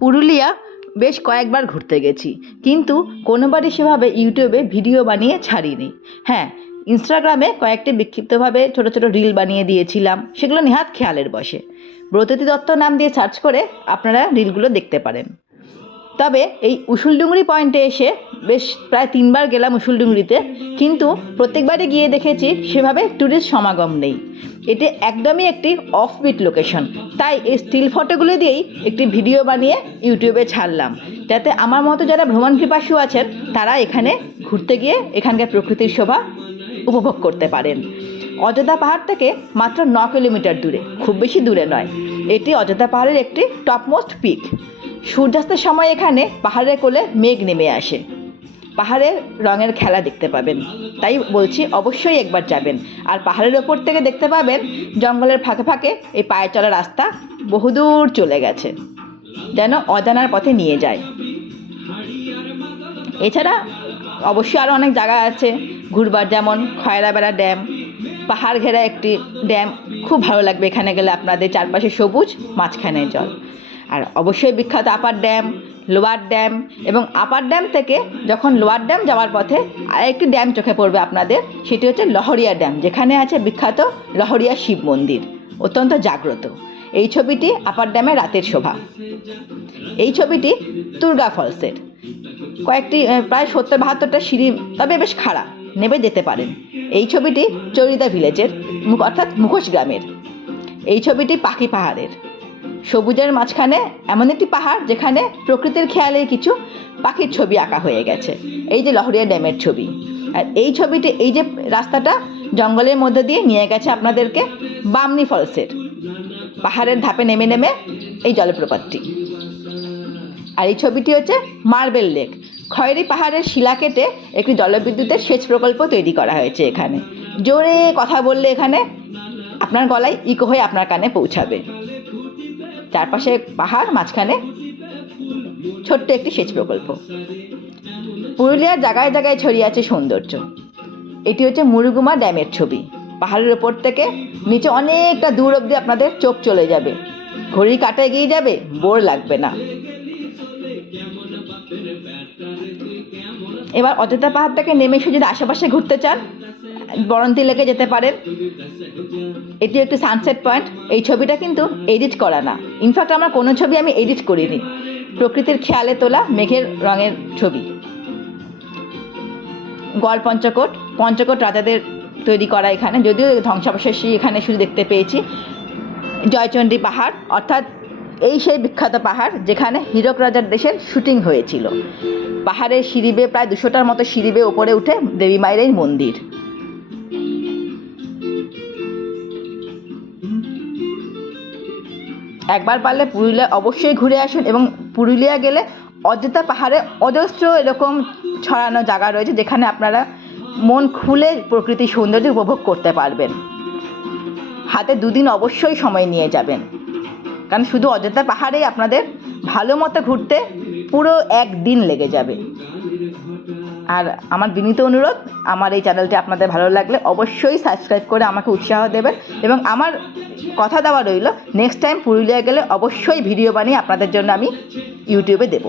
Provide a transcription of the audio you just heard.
পুরুলিয়া বেশ কয়েকবার ঘুরতে গেছি, কিন্তু কোনোবারই সেভাবে ইউটিউবে ভিডিও বানিয়ে ছাড়িনি। হ্যাঁ, ইনস্টাগ্রামে কয়েকটি বিক্ষিপ্তভাবে ছোটো ছোটো রিল বানিয়ে দিয়েছিলাম, সেগুলো নেহাত খেয়ালের বশে। ব্রততী দত্ত নাম দিয়ে সার্চ করে আপনারা রিলগুলো দেখতে পারেন। তবে এই উসুলডুংরি পয়েন্টে এসে বেশ প্রায় 3বার গেলাম উসুলডুংরিতে, কিন্তু প্রত্যেকবারই গিয়ে দেখেছি সেভাবে ট্যুরিস্ট সমাগম নেই। এটি একদমই একটি অফবিট লোকেশন, তাই এই স্টিল ফটোগুলো দিয়েই একটি ভিডিও বানিয়ে ইউটিউবে ছাড়লাম, যাতে আমার মতো যারা ভ্রমণ পিপাসু আছেন তারা এখানে ঘুরতে গিয়ে এখানকার প্রকৃতির শোভা উপভোগ করতে পারেন। অযোধ্যা পাহাড় থেকে মাত্র 9 কিলোমিটার দূরে, খুব বেশি দূরে নয়। এটি অযোধ্যা পাহাড়ের একটি টপমোস্ট পিক। সূর্যাস্তের সময় এখানে পাহাড়ের কোলে মেঘ নেমে আসে, পাহাড়ের রঙের খেলা দেখতে পাবেন। তাই বলছি অবশ্যই একবার যাবেন। আর পাহাড়ের ওপর থেকে দেখতে পাবেন জঙ্গলের ফাঁকে ফাঁকে এই পায়ে চলা রাস্তা বহুদূর চলে গেছে, যেন অজানার পথে নিয়ে যায়। এছাড়া অবশ্যই আরও অনেক জায়গা আছে ঘুরবার, যেমন খয়রাবেড়া ড্যাম, পাহাড় ঘেরা একটি ড্যাম। খুব ভালো লাগবে এখানে গেলে আপনাদের, চারপাশে সবুজ, মাঝখানে জল। আর অবশ্যই বিখ্যাত আপার ড্যাম, লোয়ার ড্যাম। এবং আপার ড্যাম থেকে যখন লোয়ার ড্যাম যাওয়ার পথে আরেকটি ড্যাম চোখে পড়বে আপনাদের, সেটি হচ্ছে লহরিয়া ড্যাম, যেখানে আছে বিখ্যাত লহরিয়া শিব মন্দির, অত্যন্ত জাগ্রত। এই ছবিটি আপার ড্যামের রাতের শোভা। এই ছবিটি তুর্গা ফলসের। কয়েকটি প্রায় 70-72টা সিঁড়ি, তবে বেশ খাড়া, নেমে যেতে পারেন। এই ছবিটি চরিদা ভিলেজের, অর্থাৎ মুখোশ গ্রামের। এই ছবিটি পাখি পাহাড়ের। সবুজের মাঝখানে এমন একটি পাহাড় যেখানে প্রকৃতির খেয়ালে কিছু পাখির ছবি আঁকা হয়ে গেছে। এই যে লহরিয়া ড্যামের ছবি। আর এই ছবিটি, এই যে রাস্তাটা জঙ্গলের মধ্যে দিয়ে নিয়ে গেছে আপনাদেরকে বামনি ফলসের, পাহাড়ের ধাপে নেমে নেমে এই জলপ্রপাতটি। আর এই ছবিটি হচ্ছে মার্বেল লেক। খয়েরি পাহাড়ের শিলা কেটে একটি জলবিদ্যুতের সেচ প্রকল্প তৈরি করা হয়েছে এখানে। জোরে কথা বললে এখানে আপনার গলায় ইকো হয়ে আপনার কানে পৌঁছাবে। চারপাশে পাহাড়, মাঝখানে ছোট্ট একটি সেচ প্রকল্প। পুরুলিয়ার জায়গায় জায়গায় ছড়িয়ে আছে সৌন্দর্য। এটি হচ্ছে মুরুগুমা ড্যামের ছবি। পাহাড়ের ওপর থেকে নিচে অনেকটা দূর অবধি আপনাদের চোখ চলে যাবে, ঘড়ির কাঁটা এগিয়ে যাবে, বোর লাগবে না। এবার অযোধ্যা পাহাড় থেকে নেমে এসে যদি আশেপাশে ঘুরতে চান, বরন্তী লেকে যেতে পারেন। এটি একটি সানসেট পয়েন্ট। এই ছবিটা কিন্তু এডিট করা না, ইনফ্যাক্ট আমার কোনো ছবি আমি এডিট করিনি, প্রকৃতির খেয়ালে তোলা মেঘের রঙের ছবি। গড় পঞ্চকোট রাজাদের তৈরি করা এখানে, যদিও ধ্বংসাবশেষই এখানে শুধু দেখতে পেয়েছি। জয়চণ্ডী পাহাড়, অর্থাৎ এই সেই বিখ্যাত পাহাড় যেখানে হীরক রাজার দেশের শুটিং হয়েছিল। পাহাড়ের সিঁড়ি বেয়ে, প্রায় 200টার মতো সিঁড়ি বেয়ে ওপরে উঠে দেবী মায়ের এই মন্দির। একবার পারলে পুরুলিয়া অবশ্যই ঘুরে আসুন। এবং পুরুলিয়া গেলে অযোধ্যা পাহাড়ে অজস্র এরকম ছড়ানো জায়গা রয়েছে যেখানে আপনারা মন খুলে প্রকৃতির সৌন্দর্য উপভোগ করতে পারবেন। হাতে 2 দিন অবশ্যই সময় নিয়ে যাবেন, কারণ শুধু অযোধ্যা পাহাড়েই আপনাদের ভালো মতো ঘুরতে পুরো 1 দিন লেগে যাবে। আর আমার বিনীত অনুরোধ, আমার এই চ্যানেলটি আপনাদের ভালো লাগলে অবশ্যই সাবস্ক্রাইব করে আমাকে উৎসাহ দেবেন। এবং আমার কথা দেওয়া রইল, নেক্সট টাইম পুরুলিয়া গেলে অবশ্যই ভিডিও বানিয়ে আপনাদের জন্য আমি ইউটিউবে দেবো।